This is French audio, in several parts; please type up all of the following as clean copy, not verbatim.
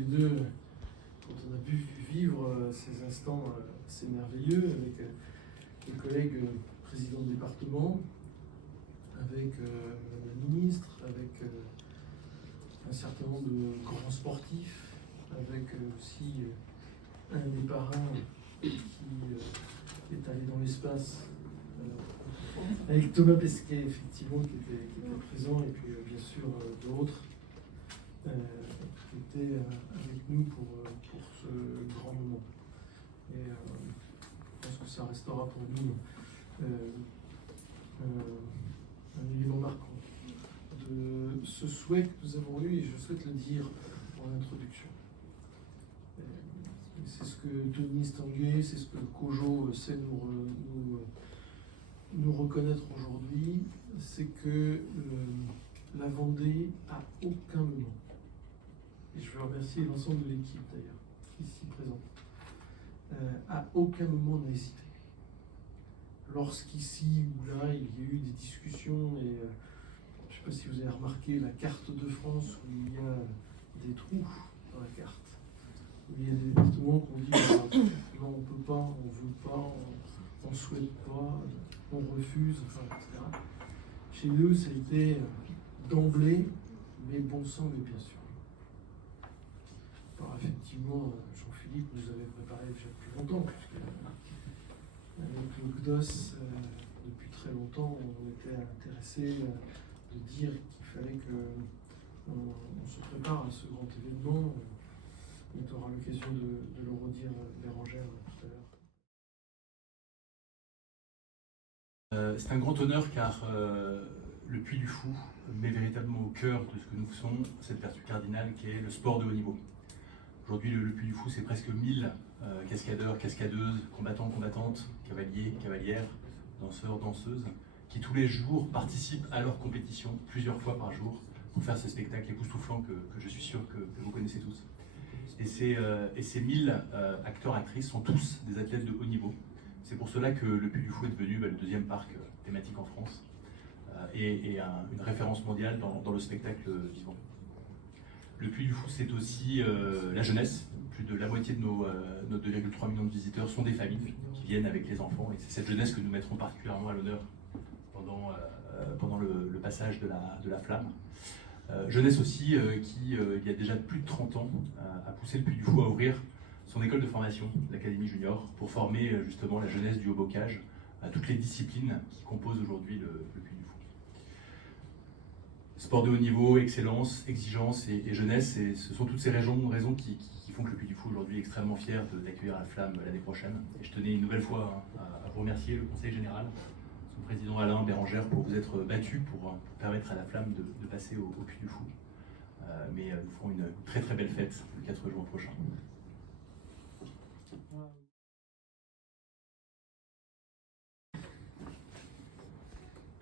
les deux quand on a pu vivre ces instants assez merveilleux avec les collègues présidents de département, avec Madame la ministre, avec un certain nombre de grands sportifs, avec aussi un des parrains qui est allé dans l'espace, avec Thomas Pesquet, effectivement, qui était présent, et puis bien sûr d'autres qui étaient avec nous pour ce grand moment. Et je pense que ça restera pour nous un élément marquant de ce souhait que nous avons eu, et je souhaite le dire en introduction. C'est ce que Denis Stanguet, c'est ce que Cojo sait nous reconnaître aujourd'hui, c'est que la Vendée, à aucun moment, et je veux remercier l'ensemble de l'équipe d'ailleurs, ici présente, à aucun moment n'a hésité. Lorsqu'ici ou là, il y a eu des discussions, et je ne sais pas si vous avez remarqué la carte de France où il y a des trous dans la carte, où il y a des départements qu'on dit non, on ne peut pas, on ne veut pas, on ne souhaite pas, on refuse, enfin, etc. Chez eux, ça a été d'emblée, mais bon sang, mais bien sûr. Alors effectivement, Jean-Philippe nous avait préparé déjà depuis longtemps, puisque avec le GDOS, depuis très longtemps, on était intéressé de dire qu'il fallait qu'on se prépare à ce grand événement. Et tu auras l'occasion de le redire, Bérangère, tout à l'heure. C'est un grand honneur car le Puy du Fou met véritablement au cœur de ce que nous faisons cette vertu cardinale qui est le sport de haut niveau. Aujourd'hui, le Puy du Fou, c'est presque 1000 cascadeurs, cascadeuses, combattants, combattantes, cavaliers, cavalières, danseurs, danseuses, qui tous les jours participent à leur compétition plusieurs fois par jour pour faire ces spectacles époustouflants que je suis sûr que vous connaissez tous. Et ces 1000 acteurs, actrices sont tous des athlètes de haut niveau. C'est pour cela que le Puy du Fou est devenu le deuxième parc thématique en France et une référence mondiale dans le spectacle vivant. Le Puy du Fou, c'est aussi la jeunesse. Plus de la moitié de nos 2,3 millions de visiteurs sont des familles qui viennent avec les enfants. Et c'est cette jeunesse que nous mettrons particulièrement à l'honneur pendant le passage de la flamme. Jeunesse aussi qui, il y a déjà plus de 30 ans, a poussé le Puy du Fou à ouvrir son école de formation, l'Académie Junior, pour former justement la jeunesse du haut-bocage à toutes les disciplines qui composent aujourd'hui le Puy du Fou. Sport de haut niveau, excellence, exigence et jeunesse, et ce sont toutes ces raisons qui font que le Puy du Fou aujourd'hui est extrêmement fier d'accueillir la flamme l'année prochaine. Et je tenais une nouvelle fois à vous remercier, le Conseil Général, son président Alain Bérangère, pour vous être battu pour permettre à la flamme de passer au Puy du Fou. Mais nous ferons une très très belle fête le 4 juin prochain.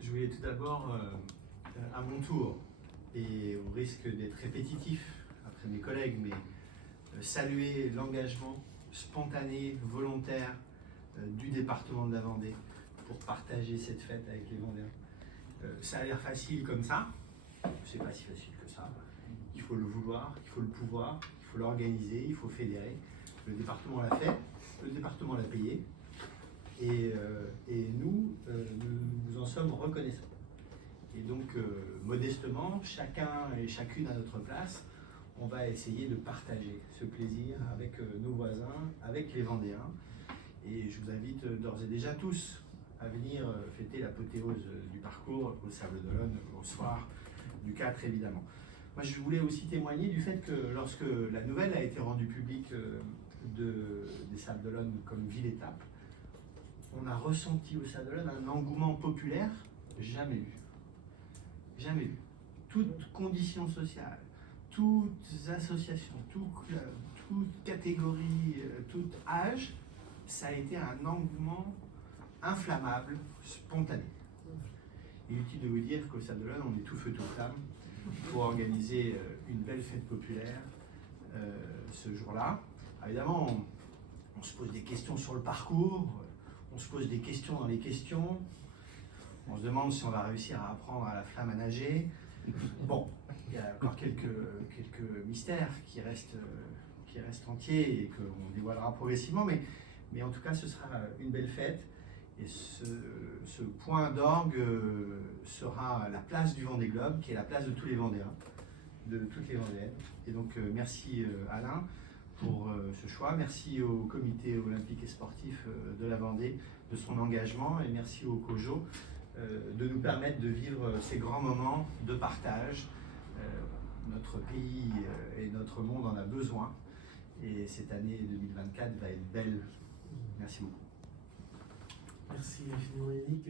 Je voulais tout d'abord, à mon tour, et au risque d'être répétitif après mes collègues, mais saluer l'engagement spontané, volontaire du département de la Vendée pour partager cette fête avec les Vendéens. Ça a l'air facile comme ça, c'est pas si facile que ça. Il faut le vouloir, il faut le pouvoir, il faut l'organiser, il faut fédérer. Le département l'a fait, le département l'a payé, et nous vous en sommes reconnaissants. Et donc, modestement, chacun et chacune à notre place, on va essayer de partager ce plaisir avec nos voisins, avec les Vendéens. Et je vous invite d'ores et déjà tous à venir fêter l'apothéose du parcours au Sable d'Olonne au soir du 4, évidemment. Moi, je voulais aussi témoigner du fait que lorsque la nouvelle a été rendue publique des Sables d'Olonne comme ville-étape, on a ressenti au Sable d'Olonne un engouement populaire jamais vu. Jamais vu. Toute condition sociale, toutes associations, tout club, toute catégorie, tout âge, ça a été un engouement inflammable, spontané. Inutile de vous dire qu'au Sable d'Olonne, on est tout feu, tout flamme pour organiser une belle fête populaire ce jour-là. Évidemment, on se pose des questions sur le parcours, on se pose des questions dans les questions, on se demande si on va réussir à apprendre à la flamme à nager, Bon, il y a encore quelques mystères qui restent entiers et qu'on dévoilera progressivement, mais en tout cas, ce sera une belle fête. Et ce point d'orgue sera la place du Vendée Globe, qui est la place de tous les Vendéens, de toutes les Vendéennes. Et donc, merci Alain pour ce choix. Merci au comité olympique et sportif de la Vendée de son engagement, et merci au COJO de nous permettre de vivre ces grands moments de partage. Notre pays et notre monde en a besoin, et cette année 2024 va être belle. Merci beaucoup. Merci infiniment Yannick.